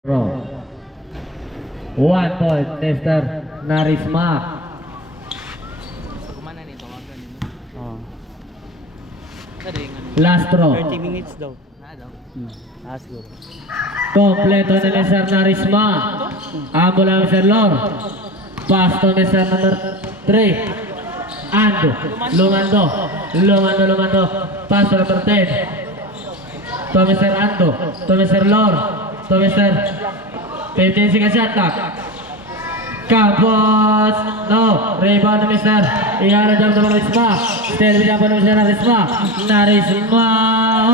Bro. 1 point, Mr. Narisma. Kumana nito, wag ganun. Oh. Karingan. Last throw. 30 minutes daw. Na daw. Last go. Kompleto ni Mr. Narisma. Amo lang Mr. Lor. Pass to Mr. number 3. Ando. Lumando. Pass to number 10. To Mr. Ando. To Mr. Lor. To Mr. 15 seconds shot clock. Kapos. No. Rebound to Mr. Iyan jam to Narisma. Still jam to Mr. Narisma.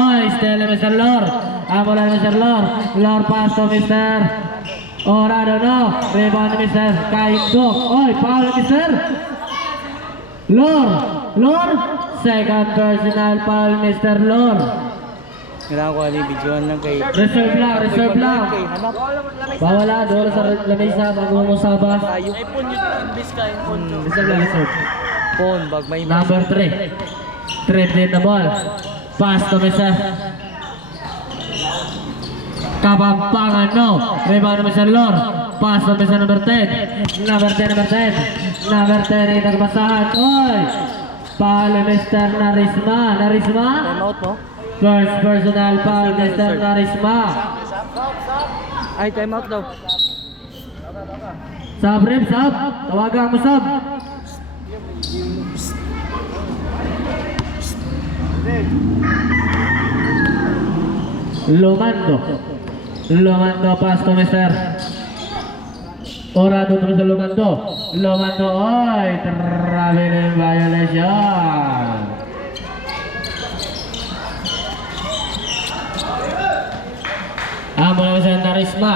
Oy, still Mr. Lor. Amo lang Mr. Lor. Lor pass to Mr. Orado no. Rebound to Mr. Kaito. Oy, foul Mr. Lor. Second personal foul Mr. Lor. Kailangan ko ali videoan lang kay Reserve lang. kay hanap. Bawala doon sa lamesa bago mo saba. Tayo. iPhone yung bis ka, iPhone. Reserve. Phone bag may Number 3. Triple the ball. Pass to Mr. Kapampangan no. Rebound to Mr. Lor. Pass to Mr. number 10. Number 10 ay nagbasahan. Oy! Foul Mr. Narisma. time out mo. First personal foul Mr. Narisma. Ay, time out daw. Sub. Tawagan mo sub. Lumando pass to Mr. Orado to Mr. Lumando, oy, traveling violation. Amo na Mr. Narisma.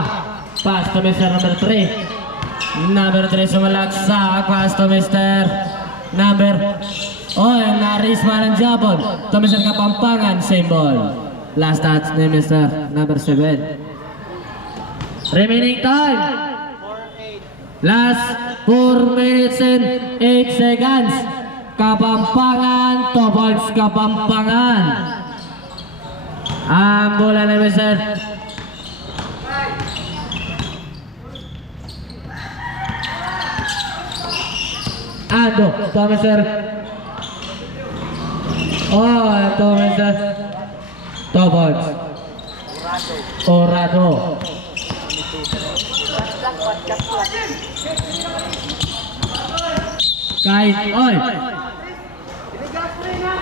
Pass to Mr. number 3. Number 3 sumalaksa. Pass to Mr. Number. Oy, Narisma ng jabon. To Mr. Kapampangan. Same ball. Last touch ni Mr. number 7. Remaining time. Last 4 minutes and 8 seconds. Kapampangan. Tobolds Kapampangan. Ang bola ni Mr. Ando, to Mr. Oh, to Mr. Tobolds. Orado. Kahit, oy!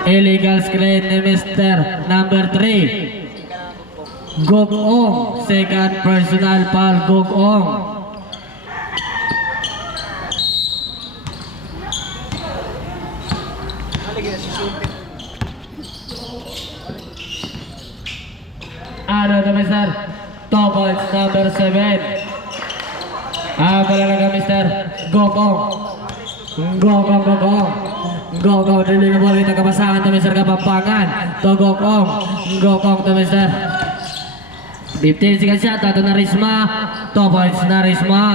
Illegal screen ni Mr. number 3. Gogong. Second personal foul, Gogong. Ano to Mr. Tobolds number 7. Pala lang Mr. Gogong. Gogong. Dili na bola kita kabasahan to Mr. Kapampangan. To Gogong to Mr. 15 seconds shot. Tato Narisma. Tobolds Narisma.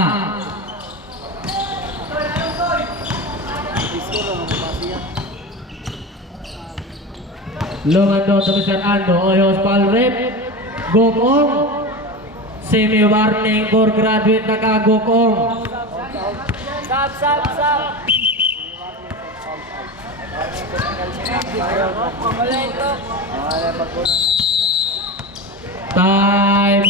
Lumando to Mr. Ando. Oyos foul rip. Gogong. Semi-warning for graduate na ka Gogong. Stop. Time